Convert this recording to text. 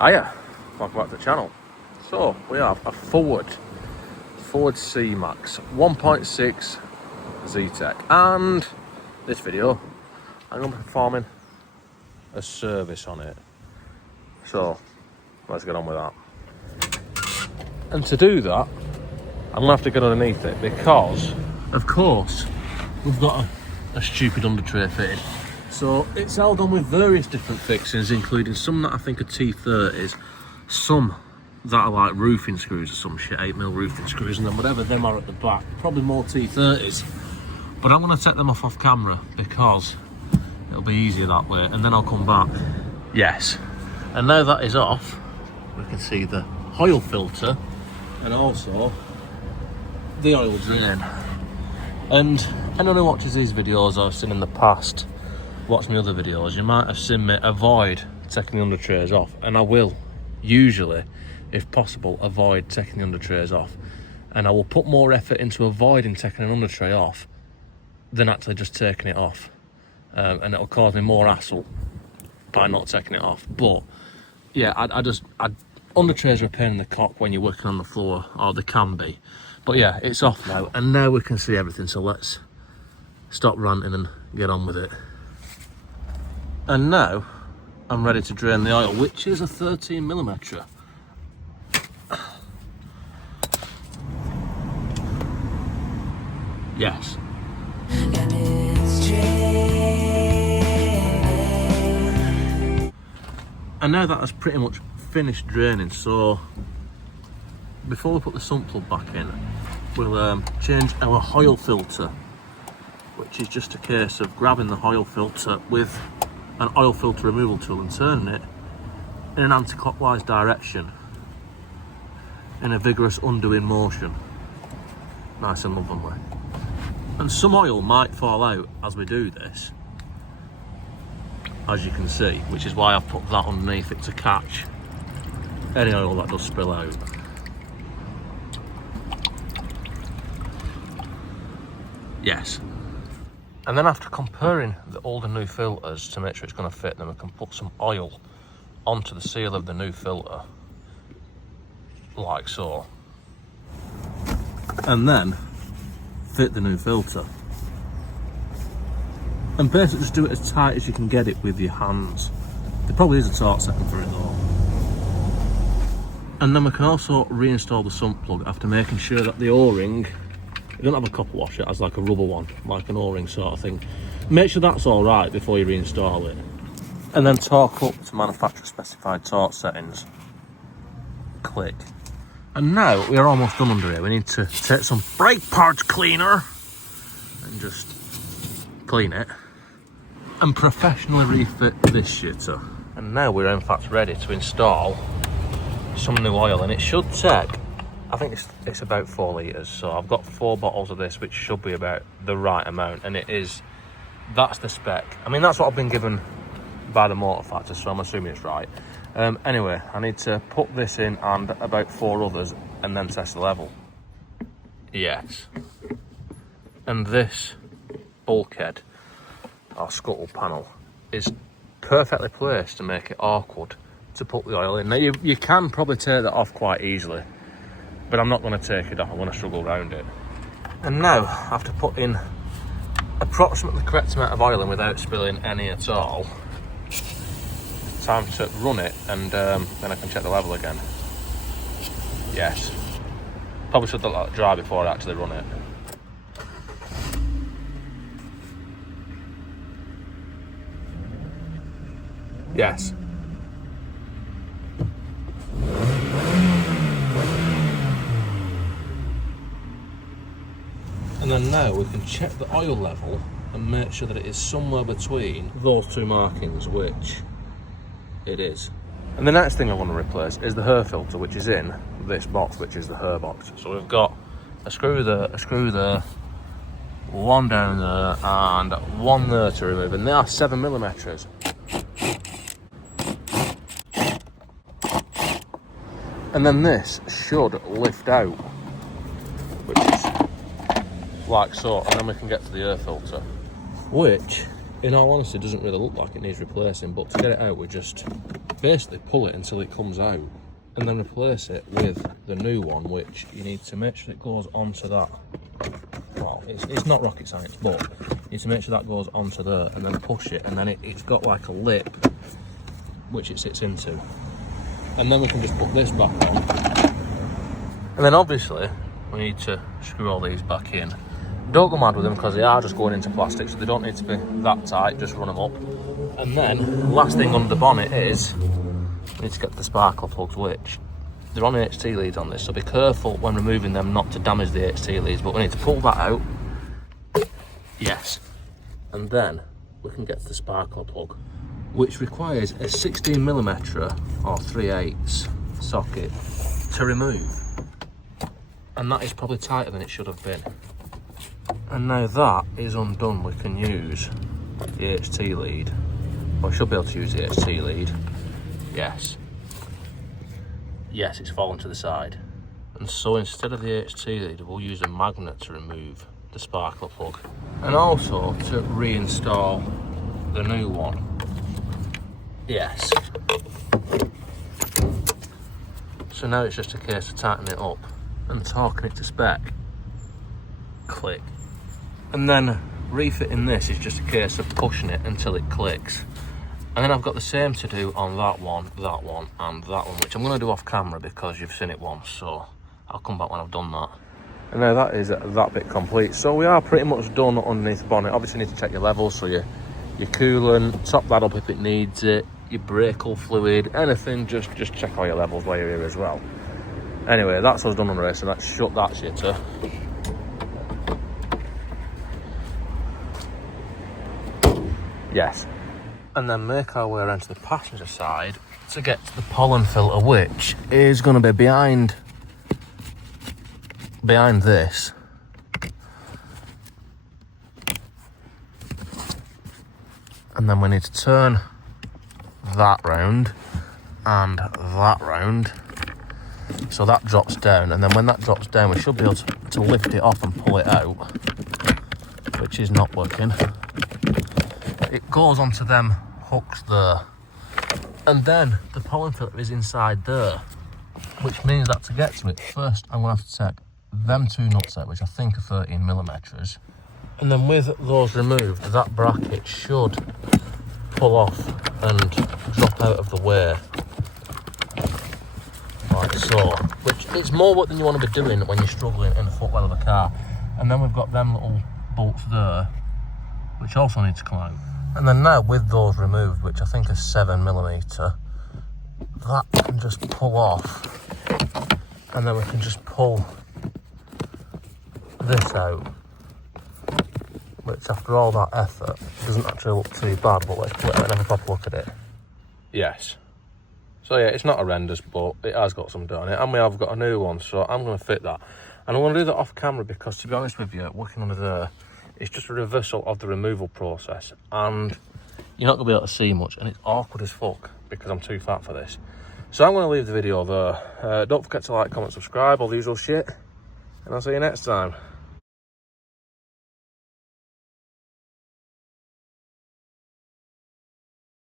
Hiya, welcome back to the channel. So we have a Ford C-Max 1.6 Zetec, and this video I'm going to be performing a service on it. So let's get on with that. And to do that, I'm going to have to get underneath it because, of course, we've got a stupid under tray fitted. So it's held on with various different fixings, including some that I think are T30s, some that are like roofing screws or some shit, 8mm roofing screws, and then whatever them are at the back, probably more T30s. But I'm going to take them off camera because it'll be easier that way, and then I'll come back. Yes. And now that is off, we can see the oil filter and also the oil drain. And anyone who watches these videos I've seen in the past, watch my other videos, you might have seen me avoid taking the under trays off, and I will usually, if possible, avoid taking the under trays off, and I will put more effort into avoiding taking an under tray off than actually just taking it off, and it'll cause me more hassle by not taking it off. But yeah, under trays are a pain in the cock when you're working on the floor, or they can be. But yeah, it's off now, and now we can see everything, so let's stop ranting and get on with it. And now I'm ready to drain the oil, which is a 13mm. Yes. And now that has pretty much finished draining, so before we put the sump plug back in, we'll change our oil filter, which is just a case of grabbing the oil filter with an oil filter removal tool and turning it in an anti-clockwise direction in a vigorous undoing motion, nice and lovely. And some oil might fall out as we do this, as you can see, which is why I've put that underneath it to catch any oil that does spill out. Yes. And then after comparing the old and new filters to make sure it's going to fit, then we can put some oil onto the seal of the new filter, like so. And then fit the new filter. And basically just do it as tight as you can get it with your hands. There probably is a torque setting for it though. And then we can also reinstall the sump plug after making sure that the O-ring, you don't have a copper wash, it has like a rubber one, like an O-ring sort of thing. Make sure that's all right before you reinstall it. And then torque up to manufacturer specified torque settings. Click. And now we are almost done under here. We need to take some brake parts cleaner and just clean it and professionally refit this shitter. And now we're in fact ready to install some new oil, and it should take, I think it's about 4 litres, so I've got 4 bottles of this, which should be about the right amount, and that's the spec. I mean, that's what I've been given by the motor factor, so I'm assuming it's right. Anyway, I need to put this in and about 4 others and then test the level. Yes. And this bulkhead, our scuttle panel, is perfectly placed to make it awkward to put the oil in. Now you can probably take that off quite easily, but I'm not going to take it off, I'm going to struggle around it. And now, after putting approximately the correct amount of oil in without spilling any at all, it's time to run it, and then I can check the level again. Yes. Probably should let that dry before I actually run it. Yes. And then now we can check the oil level and make sure that it is somewhere between those 2 markings, which it is. And the next thing I want to replace is the hair filter, which is in this box, which is the hair box. So we've got a screw there, one down there, and one there to remove, and they are 7mm. And then this should lift out, which is like so, and then we can get to the air filter, which in all honesty, it doesn't really look like it needs replacing, but to get it out, we just basically pull it until it comes out and then replace it with the new one, which you need to make sure it goes onto that. Well, it's not rocket science, but you need to make sure that goes onto there and then push it, and then it's got like a lip which it sits into. And then we can just put this back on. And then obviously, we need to screw all these back in. Don't go mad with them because they are just going into plastic, so they don't need to be that tight, just run them up. And then, last thing under the bonnet is, we need to get the sparkler plugs, which they're on HT leads on this, so be careful when removing them not to damage the HT leads, but we need to pull that out. Yes. And then, we can get to the sparkler plug, which requires a 16mm or 3/8 socket to remove. And that is probably tighter than it should have been. And now that is undone, we can use the HT lead. Well, I should be able to use the HT lead. Yes. Yes, it's fallen to the side. And so instead of the HT lead, we'll use a magnet to remove the sparkler plug. And also to reinstall the new one. Yes. So now it's just a case of tightening it up and torquing it to spec. Click. And then refitting this is just a case of pushing it until it clicks. And then I've got the same to do on that one, and that one, which I'm going to do off camera because you've seen it once, so I'll come back when I've done that. And now that is that bit complete. So we are pretty much done underneath the bonnet. Obviously you need to check your levels, so your coolant, top that up if it needs it, your brake fluid, anything, just check all your levels while you're here as well. Anyway, that's us done on the race, so let's shut that shitter. Yes. And then make our way around to the passenger side to get to the pollen filter, which is going to be behind this. And then we need to turn that round and that round, so that drops down, and then when that drops down we should be able to lift it off and pull it out, which is not working. It goes onto them hooks there, and then the pollen filter is inside there, which means that to get to it, first I'm going to have to take them two nuts out, which I think are 13mm, and then with those removed, that bracket should pull off and drop out of the way, like so, which is more work than you want to be doing when you're struggling in the footwell of the car. And then we've got them little bolts there, which also need to come out. And then now with those removed, which I think are 7mm, that can just pull off, and then we can just pull this out, which after all that effort doesn't actually look too bad, but let's put it out and have a proper look at it. Yes. So yeah, it's not horrendous, but it has got some dirt on it, and we have got a new one, so I'm going to fit that. And I'm going to do that off camera because, to be honest with you, working under there, it's just a reversal of the removal process, and you're not going to be able to see much, and it's awkward as fuck because I'm too fat for this. So I'm going to leave the video there. Don't forget to like, comment, subscribe, all the usual shit, and I'll see you next time.